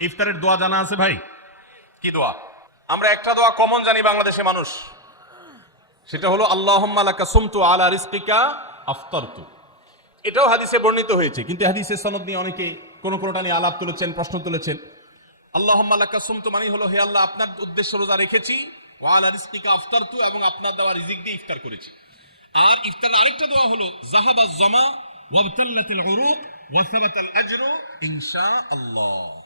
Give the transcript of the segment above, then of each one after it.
ইফতারের দোয়া জানা আছে ভাই? কি দোয়া? আমরা একটা দোয়া কমন জানি বাংলাদেশে মানুষ। সেটা হলো, আল্লাহুম্মা লাকা সুমতু আলা রিজকিকা আফতারতু। এটাও হাদিসে বর্ণিত হয়েছে, কিন্তু হাদিসের সনদ নিয়ে অনেকে কোন কোনটা নিয়ে আলাপ তুলেছেন, প্রশ্ন তুলেছেন। আল্লাহুম্মা লাকা সুমতু মানে হলো, হে আল্লাহ, আপনার উদ্দেশ্য রোজা রেখেছি, ওয়া আলা রিজকিকা আফতারতু এবং আপনার দেওয়া রিজিক দিয়ে ইফতার করেছি। আর ইফতার আরেকটা দোয়া হলো, জাহাবা জামা ওয়াবতাল্লাতিল উরুক ওয়া সাবাতাল আজরু ইনশাআল্লাহ।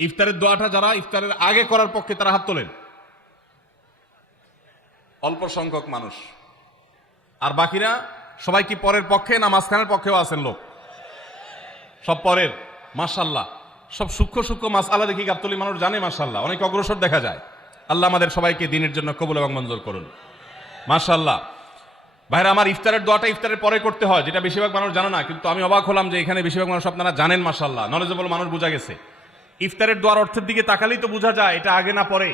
ইফতারের দোয়াটা যারা ইফতারের আগে করার পক্ষে তারা হাত তোলেন। অল্প সংখ্যক মানুষ। আর বাকিরা সবাই কি পরের পক্ষে না মাঝখানের পক্ষেও আছেন লোক? সব পরের মাসাল্লাহ সব সূক্ষ্ম সূক্ষ্ম মাস আল্লাহ দেখি গাবতলি মানুষ জানে মাসাল্লাহ অনেক অগ্রসর দেখা যায়। আল্লাহ আমাদের সবাইকে দিনের জন্য কবুল এবং মঞ্জুর করুন। মাসাল্লাহ ভাইরা আমার ইফতারের দোয়াটা ইফতারের পরে করতে হয় যেটা বেশিরভাগ মানুষ জানে না কিন্তু আমি অবাক হলাম যে এখানে বেশিরভাগ মানুষ আপনারা জানেন মাসাল্লাহ নলেজেবল মানুষ বোঝা গেছে। ইফতারের দোয়ার অর্থের দিকে তাকালেই তো বোঝা যায়, এটা আগে না পরে।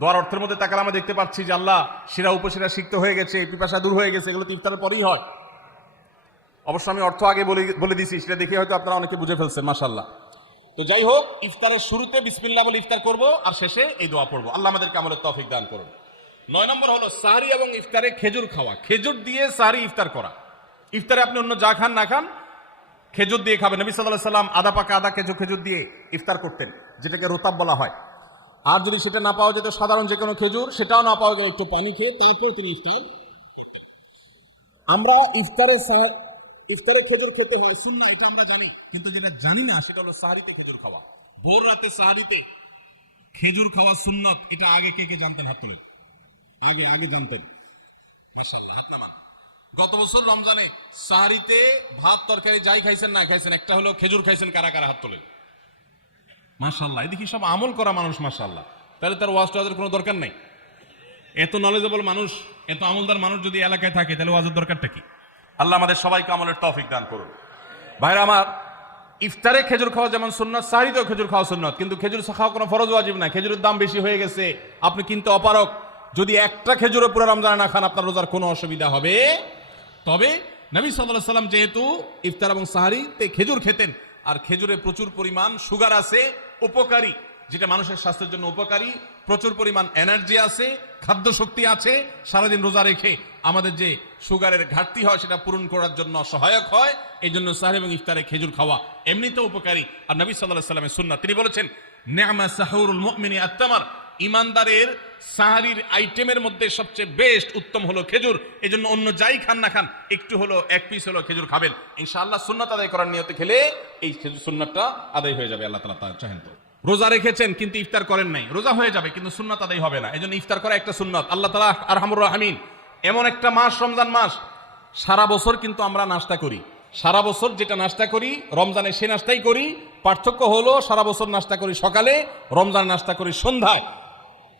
দোয়ার অর্থের মধ্যে তাকালে আমরা দেখতে পাচ্ছি যে আল্লাহ শিরা উপশিরা সিক্ত হয়ে গেছে পিপাসা দূর হয়ে গেছে, এগুলো তো ইফতারের পরেই হয়। অবশ্য আমি অর্থ আগে বলে বলে দিছি, সেটা দেখে হয়তো আপনারা অনেকে বুঝে ফেলছেন মাসাল্লাহ তো যাই হোক, ইফতারের শুরুতে বিসমিল্লাহ বলে ইফতার করব, আর শেষে এই দোয়া পড়ব। আল্লাহ আমাদেরকে আমলের তৌফিক দান করুন। নয় নম্বর হলো সাহারি এবং ইফতারে খেজুর খাওয়া। খেজুর দিয়ে সাহারি ইফতার করা। ইফতারে আপনি অন্য যা খান না খান খেজুর দিয়ে খাবেন নবী সাল্লাহ সাল্লাম আদা পাকা আদা, খেজুর খেজুর দিয়ে ইফতার করতেন। যেটাকে রোতাব বলা হয়। আর যদি সেটা না পাওয়া যেত, সাধারণ যে কোনো খেজুর, সেটাও না পাওয়া গেলে একটু পানি খেয়ে তারপর তিনি ইফতার আমরা ইফতারে ইফতারে খেজুর খেতে হয় শুননা এটা আমরা জানি। কিন্তু যেটা জানি না, সেটা হলো সাহারিতে খেজুর খাওয়া। ভোর রাতে সাহারিতে খেজুর খাওয়া সুন্নত, এটা আগে কে কে জানতেন হাত তুলে? আগে আগে জানতেন। মাশাআল্লাহ, হাত নামান। গত বছর রমজানে সাহারিতে ভাত তরকারি যাই খাইছেন, না খাইছেন, একটা হলো খেজুর খাইছেন কারা কারা হাত তোলেন? মাশাআল্লাহ, এদিকে সব আমল করা মানুষ, মাশাআল্লাহ। তাহলে তার ওয়াজ টোয়াজের কোনো দরকার নেই? এত নলেজেবল মানুষ, এত আমলদার মানুষ যদি এলাকায় থাকে, তাহলে ওয়াজের দরকারটা কি? আল্লাহ আমাদের সবাইকে আমলের তৌফিক দান করুন। ভাইরা আমার, ইফতারে খেজুর খাওয়া যেমন সুন্নত, সাহারিতেও খেজুর খাওয়া সুন্নত, কিন্তু খেজুর খাওয়া কোনো ফরজ ওয়াজিব না খেজুরের দাম বেশি হয়ে গেছে, আপনি কিন্তু অপারক যদি একটা খেজুরও পুরো রমজানে না খান, আপনার রোজার কোনো অসুবিধা হবে তবে নবী সাল্লাহ সাল্লাম যেহেতু ইফতার এবং সাহারিতে খেজুর খেতেন, আর খেজুরে প্রচুর পরিমাণ সুগার আছে, উপকারী, যেটা মানুষের স্বাস্থ্যের জন্য উপকারী, প্রচুর পরিমাণ এনার্জি আছে, খাদ্য শক্তি আছে, সারাদিন রোজা রেখে আমাদের যে সুগারের ঘাটতি হয় সেটা পূরণ করার জন্য সহায়ক হয় এই জন্য সাহার এবং ইফতারে খেজুর খাওয়া এমনিতেও উপকারী। আর নবী সাল্লাহ সাল্লামের সুন্না তিনি বলেছেন ইমানদারের সাহারির আইটেমের মধ্যে সবচেয়ে বেস্ট উত্তম হলো খেজুর। এই জন্য অন্য যাই খান না খান, একটু হলো, এক পিস হলো খেজুর খাবেন। ইনশাআল্লাহ সুন্নাত আদায় করার নিয়তে খেলে এই খেজুর সুন্নাতটা আদায় হয়ে যাবে, আল্লাহ তালা চাহেন তো। রোজা রেখেছেন কিন্তু ইফতার করেন নাই। রোজা হয়ে যাবে কিন্তু সুন্নাত আদায় হবে না। এই জন্য ইফতার করা একটা সুন্নাত। আল্লাহ তালা আর হামুর রাহমিন, এমন একটা মাস, রমজান মাস, সারা বছর কিন্তু আমরা নাস্তা করি। সারা বছর যেটা নাস্তা করি, রমজানে সে নাস্তাই করি। পার্থক্য হলো সারা বছর নাস্তা করি সকালে, রমজান নাস্তা করি সন্ধ্যায়।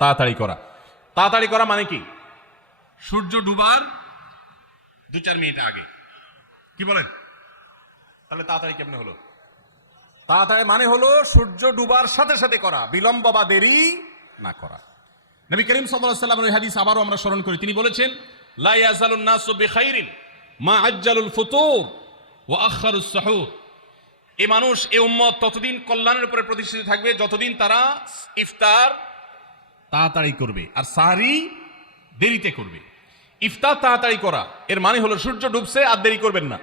তাড়াতাড়ি করা। তাড়াতাড়ি করা মানে কি? সূর্য ডুবার দু চার মিনিট আগে। কি বলেন? তাহলে তাড়াতাড়ি কেমনে হলো? তাড়াতাড়ি মানে হলো সূর্য ডুবার সাথে সাথে করা, বিলম্ব বা দেরি না করা। নবী করিম সাল্লাল্লাহু আলাইহি হাদিস আবারও আমরা স্মরণ করি। তিনি বলেছেন, লা ইয়াজালুন নাসু বিখাইরিন মা আজ্জালুল ফুতুর ওয়া আখারুস সাহুর। এই মানুষ এই উম্মত ততদিন কল্যাণের উপরে প্রতিষ্ঠিত থাকবে যতদিন তারা ইফতার তাড়াতাড়ি করবে। আর সাহারি দেরিতে করবে। ইফতার তাড়াতাড়ি করা, এর মানে হলো সূর্য ডুবছে আর দেরি করবেন না।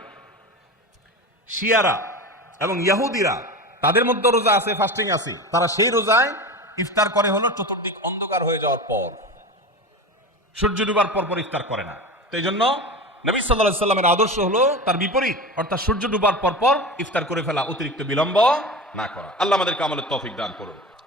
শিয়ারা এবং ইয়াহুদিরা, তাদের মধ্যে রোজা আছে ফাস্টিং আছে, তারা সেই রোজায় ইফতার করে হলো চতুর্দিক অন্ধকার হয়ে যাওয়ার পর। সূর্য ডুবার পর পর ইফতার করে না। তো এই জন্য নবী সাল্লাহ সাল্লামের আদর্শ হলো তার বিপরীত, অর্থাৎ সূর্য ডুবার পর পর ইফতার করে ফেলা অতিরিক্ত বিলম্ব না করা। আল্লাহ আমাদেরকে আমলের তফিক দান করুন।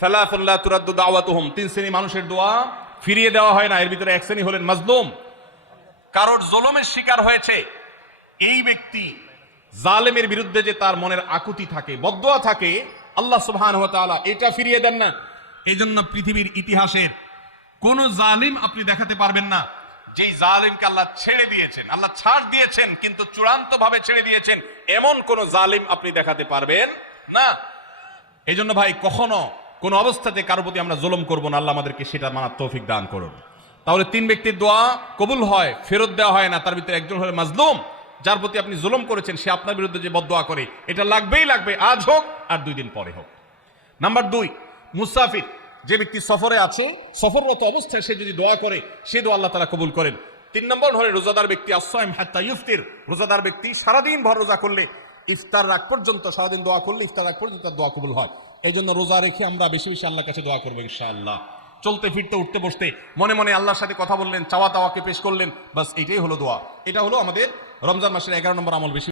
ফালাতুল্লা তুরাদ্দু দাওয়াতুহুম। তিন শ্রেণি মানুষের দোয়া ফিরিয়ে দেওয়া হয় না। এর ভিতরে এক শ্রেণি হলেন মাজলুম। কারোর জলমের শিকার হয়েছে এই ব্যক্তি জালেমের বিরুদ্ধে যে তার মনের আকুতি থাকে বদোয়া থাকে, আল্লাহ সুবহানাহু তাআলা এটা ফিরিয়ে দেন না। এই জন্য পৃথিবীর ইতিহাসের কোন জালিম আপনি দেখাতে পারবেন না। যেই জালিমকে আল্লাহ ছেড়ে দিয়েছেন, আল্লাহ ছাড় দিয়েছেন, কিন্তু চূড়ান্ত ভাবে ছেড়ে দিয়েছেন, এমন কোন জালিম আপনি দেখাতে পারবেন না। এই জন্য ভাই, কখনো কোন অবস্থাতে কারোর প্রতি আমরা জুলুম করব না, আল্লাহ আমাদেরকে সেটা মানার তৌফিক দান করুন। তাহলে তিন ব্যক্তির দোয়া কবুল হয়, ফেরত দেওয়া হয় না, তার ভিতরে একজন হলে মাজলুম, যার প্রতি আপনি জুলুম করেছেন, সে আপনার বিরুদ্ধে যে বদোয়া করে, এটা লাগবেই লাগবে, আজ হোক আর দুই দিন পরে হোক। নাম্বার দুই, মুসাফির, যে ব্যক্তি সফরে আছে, সফররত অবস্থায় সে যদি দোয়া করে, সে দোয়া আল্লাহ তালা কবুল করেন। তিন নম্বর হলে রোজাদার ব্যক্তি, আসসাইম হাত্তা ইফতির রোজাদার ব্যক্তি সারাদিন ভর রোজা করলে ইফতার রাগ পর্যন্ত, সারাদিন দোয়া করলে ইফতার রাগ পর্যন্ত তার দোয়া কবুল হয়। এই জন্য রোজা রেখে আমরা বেশি বেশি আল্লাহর কাছে দোয়া করব ইনশাআল্লাহ। চলতে ফিরতে উঠতে বসতে, মনে মনে আল্লাহর সাথে কথা বললেন চাওয়া তাওয়াকে পেশ করলেন, বাস এটাই হলো দোয়া। এটা হলো আমাদের রমজান মাসের এগারো নম্বর আমল বেশি